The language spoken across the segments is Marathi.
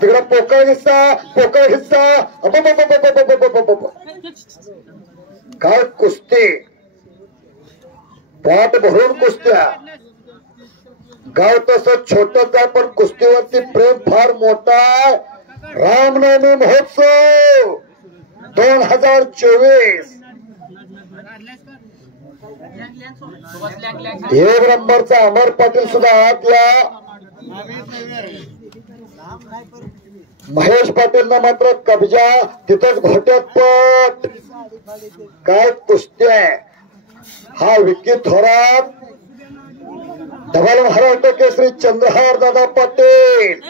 तिकडे पोकळ हिस्सा काय कुस्ती, पाठ भरून कुस्त्या. गाव तसं छोटच आहे पण कुस्तीवरती प्रेम फार मोठा आहे. रामनवमी महोत्सव 2024 एक नंबरचा अमर पाटील सुद्धा आतला. महेश पाटील मात्र कब्जा तिथंच घोट्यात पट. काय कुस्ती आहे. हा विक्की थोरात डबल महाराष्ट्र केसरी चंद्रहार दादा पाटील.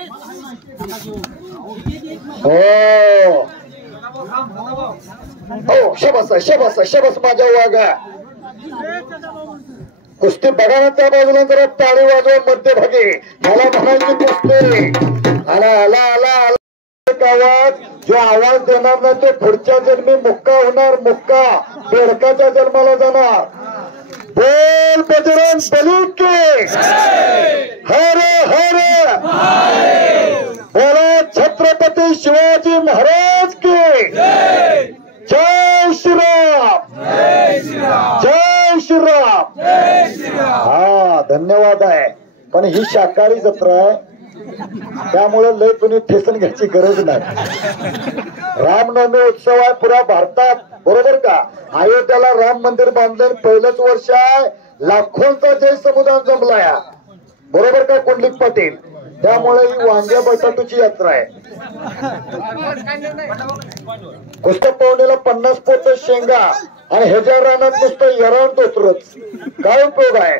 हो शबस माझ्या वागा. कुस्ती बघा ना त्या बाजूला जरा टाळी वाजवा मध्यभागी. मला म्हणायची कुस्ती आला आला आला आला आवाज. जो आवाज देणार नाही तो पुढच्या जन्मी मुक्का होणार. मुक्का बेडकाच्या जन्माला जाणार. बोल बजरंग बली की हर हर. बोला छत्रपती शिवाजी महाराज की जय श्रीराम. जय श्रीराम. हा धन्यवाद आहे. पण ही शाकाहारी जत्रा आहे त्यामुळे लय कुणी ठेसन घ्यायची गरज नाही. रामनवमी उत्सव आहे पुऱ्या भारतात बरोबर का. अयोध्याला राम मंदिर बांधलं पहिलंच वर्ष आहे. लाखोंचा जय समुदाय जमलाय बरोबर का कुंडलिक पाटील. त्यामुळे ही वांग्या बटाटूची यात्रा आहे. कुस्त्या पवनीला 50 पोत शेंगा आणि ह्याच्या रानात नुसतं यरण तोत्रच काय उपयोग आहे.